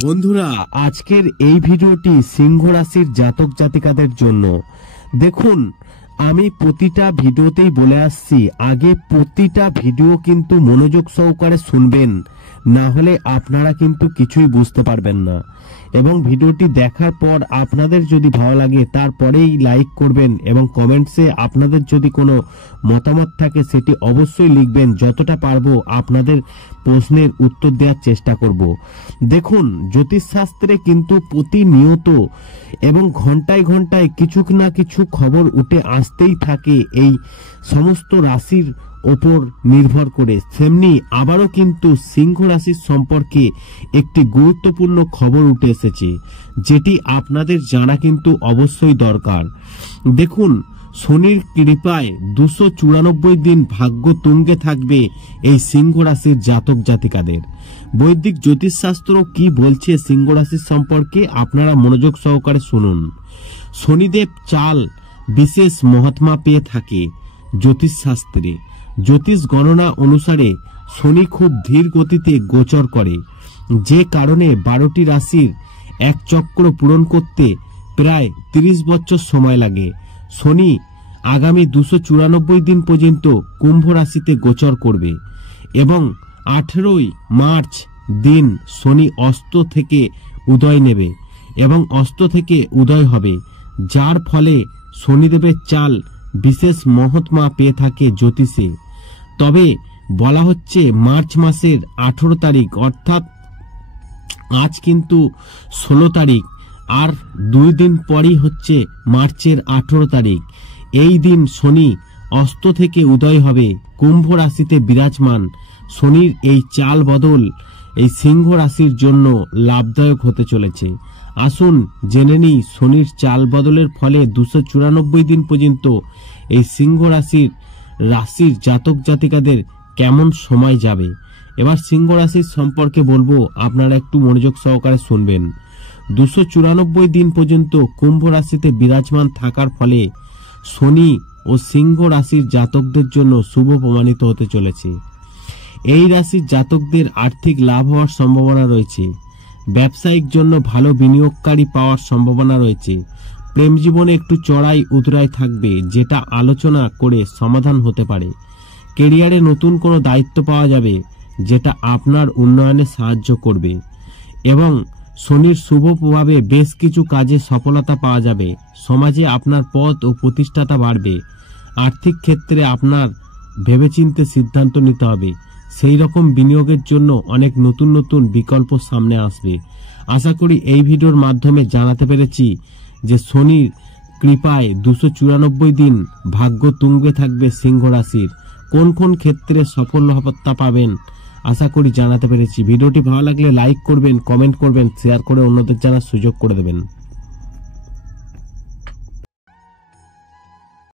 বন্ধুরা, আজকের এই ভিডিওটি সিংহ রাশির জাতক জাতিকাদের জন্য। দেখুন, আমি প্রতিটা ভিডিওতেই বলে আসছি, আগে প্রতিটা ভিডিও কিন্তু মনোযোগ সহকারে শুনবেন, না হলে আপনারা কিন্তু কিছুই বুঝতে পারবেন না। এবং ভিডিওটি দেখার পর আপনাদের যদি ভালো লাগে তারপরেই লাইক করবেন এবং কমেন্টসে আপনাদের যদি কোনো মতামত থাকে সেটি অবশ্যই লিখবেন। যতটা পারবো আপনাদের প্রশ্নের উত্তর দেওয়ার চেষ্টা করব। দেখুন, জ্যোতিষশাস্ত্রে কিন্তু প্রতিনিয়ত এবং ঘন্টায় ঘন্টায় কিছু না কিছু খবর উঠে আসতেই থাকে এই সমস্ত রাশির ওপর নির্ভর করে। তেমনি আবারও কিন্তু সিংহ রাশির সম্পর্কে একটি গুরুত্বপূর্ণ খবর উঠে এসেছে, যেটি আপনাদের জানা কিন্তু অবশ্যই দরকার। দেখুন, শনির কৃপায় 294 দিন ভাগ্য তুঙ্গে থাকবে এই সিংহ রাশির জাতক জাতিকাদের। বৈদিক জ্যোতিষশাস্ত্র কি বলছে সিংহ রাশির সম্পর্কে আপনারা মনোযোগ সহকারে শুনুন। শনিদেব চাল বিশেষ মহাত্মা পেয়ে থাকে জ্যোতিষশাস্ত্রে। জ্যোতিষ গণনা অনুসারে শনি খুব ধীর গতিতে গোচর করে, যে কারণে 12টি রাশির এক চক্র পূরণ করতে প্রায় 30 বছর সময় লাগে। শনি আগামী 294 দিন পর্যন্ত কুম্ভ রাশিতে গোচর করবে এবং 18ই মার্চ দিন শনি অস্ত থেকে উদয় নেবে এবং অস্ত থেকে উদয় হবে, যার ফলে শনিদেবের চাল বিশেষ মহাত্মা পেয়ে থাকে জ্যোতিষে। তবে বলা হচ্ছে মার্চ মাসের 18 তারিখ, অর্থাৎ আজ কিন্তু 16 তারিখ, আর 2 দিন পরই হচ্ছে মার্চের 18 তারিখ। এই দিন শনি অস্ত থেকে উদয় হবে, কুম্ভ রাশিতে বিরাজমান। শনির এই চাল বদল এই সিংহ রাশির জন্য লাভদায়ক হতে চলেছে। আসুন জেনে নিই শনির চাল বদলের ফলে 294 দিন পর্যন্ত এই সিংহ রাশির জাতক জাতিকাদের কেমন সময় যাবে। এবার সিংহ রাশির সম্পর্কে বলবো, আপনারা একটু মনোযোগ সহকারে শুনবেন। 294 দিন পর্যন্ত কুম্ভ রাশিতে বিরাজমান থাকার ফলে শনি ও সিংহ রাশির জাতকদের জন্য শুভ প্রমাণিত হতে চলেছে। এই রাশির জাতকদের আর্থিক লাভ হওয়ার সম্ভাবনা রয়েছে। ব্যবসায়িক জন্য ভালো বিনিয়োগকারী পাওয়ার সম্ভাবনা রয়েছে। প্রেম জীবনে একটু চড়াই উতরাই থাকবে, যেটা আলোচনা করে সমাধান হতে পারে। ক্যারিয়ারে নতুন কোনো দায়িত্ব পাওয়া যাবে, যেটা আপনার উন্নয়নে সাহায্য করবে এবং শনির শুভ প্রভাবে বেশ কিছু কাজে সফলতা পাওয়া যাবে। সমাজে আপনার পদ ও প্রতিষ্ঠাতা বাড়বে। আর্থিক ক্ষেত্রে আপনার ভেবেচিন্তে সিদ্ধান্ত নিতে হবে। সেই রকম বিনিয়োগের জন্য অনেক নতুন নতুন বিকল্প সামনে আসবে। আশা করি এই ভিডিওর মাধ্যমে জানাতে পেরেছি যে শনির কৃপায় 294 দিন ভাগ্য তুঙ্গে থাকবে সিংহ রাশির। কোন কোন ক্ষেত্রে সফলতা পাবেন আশা করি জানাতে পেরেছি। ভিডিওটি ভালো লাগলে লাইক করবেন, কমেন্ট করবেন, শেয়ার করে অন্যদের জানার সুযোগ করে দেবেন।